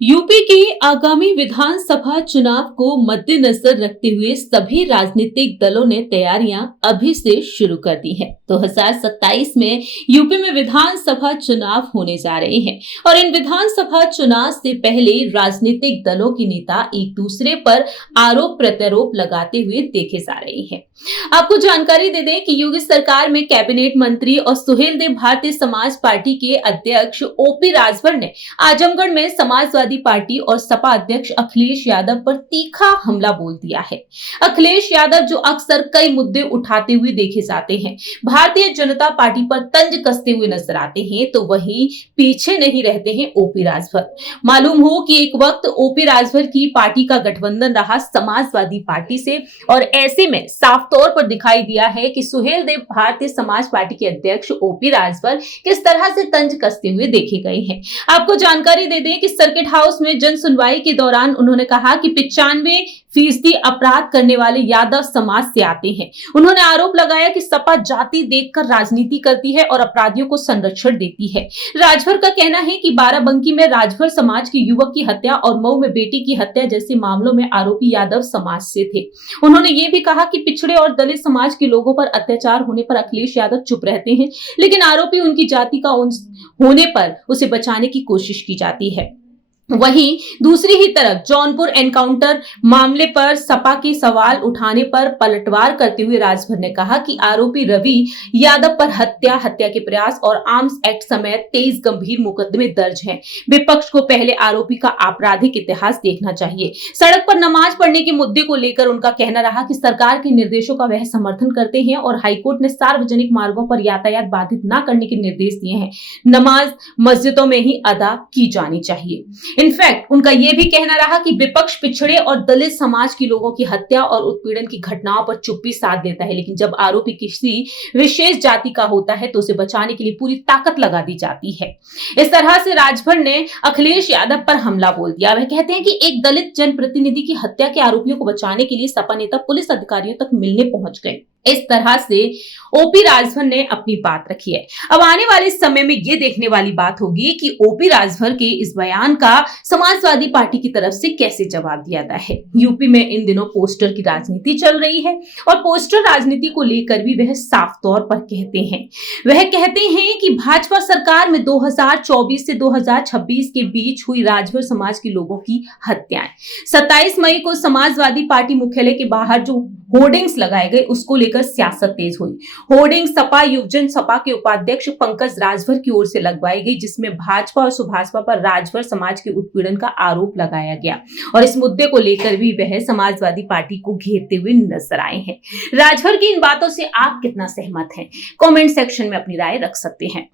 UP के आगामी विधानसभा चुनाव को मद्देनजर रखते हुए सभी राजनीतिक दलों ने तैयारियां अभी से शुरू कर दी हैं। 2027 में यूपी में विधानसभा चुनाव होने जा रहे हैं और इन विधानसभा चुनाव से पहले राजनीतिक दलों के नेता एक दूसरे पर आरोप प्रत्यारोप लगाते हुए देखे जा रहे हैं। आपको जानकारी दे दें कि योगी सरकार में कैबिनेट मंत्री और सुहेलदेव भारतीय समाज पार्टी के अध्यक्ष ओपी राजभर ने आजमगढ़ में समाजवादी पार्टी और सपा अध्यक्ष अखिलेश यादव पर तीखा हमला बोल दिया है। अखिलेश यादव जो अक्सर कई मुद्दे उठाते हुए देखे जाते हैं, भारतीय जनता पार्टी पर तंज कसते हुए नजर आते हैं, तो वहीं पीछे नहीं रहते हैं ओपी राजभर। मालूम हो कि एक वक्त ओपी राजभर की पार्टी का गठबंधन रहा समाजवादी पार्टी से और ऐसे में साफ तौर पर दिखाई दिया है कि सुहेलदेव भारतीय समाज पार्टी के अध्यक्ष ओपी राजभर किस तरह से तंज कसते हुए देखे गए हैं। आपको जानकारी दे दें कि सर्किट हाउस में जन सुनवाई के दौरान उन्होंने कहा कि 95% अपराध करने वाले यादव समाज से आते हैं। उन्होंने आरोप लगाया कि सपा जाति देखकर राजनीति करती है और अपराधियों को संरक्षण देती है। राजभर का कहना है कि बाराबंकी में राजभर समाज के युवक की हत्या और मऊ में बेटी की हत्या जैसे मामलों में आरोपी यादव समाज से थे। उन्होंने ये भी कहा कि पिछड़े और दलित समाज के लोगों पर अत्याचार होने पर अखिलेश यादव चुप रहते हैं, लेकिन आरोपी उनकी जाति का होने पर उसे बचाने की कोशिश की जाती है। वहीं दूसरी ही तरफ जौनपुर एनकाउंटर मामले पर सपा के सवाल उठाने पर पलटवार करते हुए राजभर ने कहा कि आरोपी रवि यादव पर हत्या के प्रयास और आर्म्स एक्ट समेत 23 गंभीर मुकदमे दर्ज हैं। विपक्ष को पहले आरोपी का आपराधिक इतिहास देखना चाहिए। सड़क पर नमाज पढ़ने के मुद्दे को लेकर उनका कहना रहा कि सरकार के निर्देशों का वह समर्थन करते हैं और हाईकोर्ट ने सार्वजनिक मार्गों पर यातायात बाधित न करने के निर्देश दिए हैं। नमाज मस्जिदों में ही अदा की जानी चाहिए। इनफैक्ट उनका यह भी कहना रहा कि विपक्ष पिछड़े और दलित समाज के लोगों की हत्या और उत्पीड़न की घटनाओं पर चुप्पी साध देता है, लेकिन जब आरोपी किसी विशेष जाति का होता है तो उसे बचाने के लिए पूरी ताकत लगा दी जाती है। इस तरह से राजभर ने अखिलेश यादव पर हमला बोल दिया। वह कहते हैं कि एक दलित जनप्रतिनिधि की हत्या के आरोपियों को बचाने के लिए सपा नेता पुलिस अधिकारियों तक मिलने पहुंच गए। इस तरह से ओपी राजभर ने अपनी बात रखी है। अब आने वाले समय में यह देखने वाली बात होगी कि ओपी राजभर के इस बयान का समाजवादी पार्टी की तरफ से कैसे जवाब दिया जाता है। यूपी में इन दिनों पोस्टर की राजनीति चल रही है और पोस्टर राजनीति को लेकर भी वह साफ तौर पर कहते हैं। वह कहते हैं कि भाजपा सरकार में 2024 से 2026 के बीच हुई राजभर समाज के लोगों की हत्याएं। 27 मई को समाजवादी पार्टी मुख्यालय के बाहर जो होर्डिंग्स लगाए गए उसको लेकर सियासत तेज हुई। होर्डिंग सपा युवजन सपा के उपाध्यक्ष पंकज राजभर की ओर से लगवाई गई, जिसमें भाजपा और सुभाषपा पर राजभर समाज के उत्पीड़न का आरोप लगाया गया और इस मुद्दे को लेकर भी वह समाजवादी पार्टी को घेरते हुए नजर आए हैं। राजभर की इन बातों से आप कितना सहमत हैं? कमेंट सेक्शन में अपनी राय रख सकते हैं।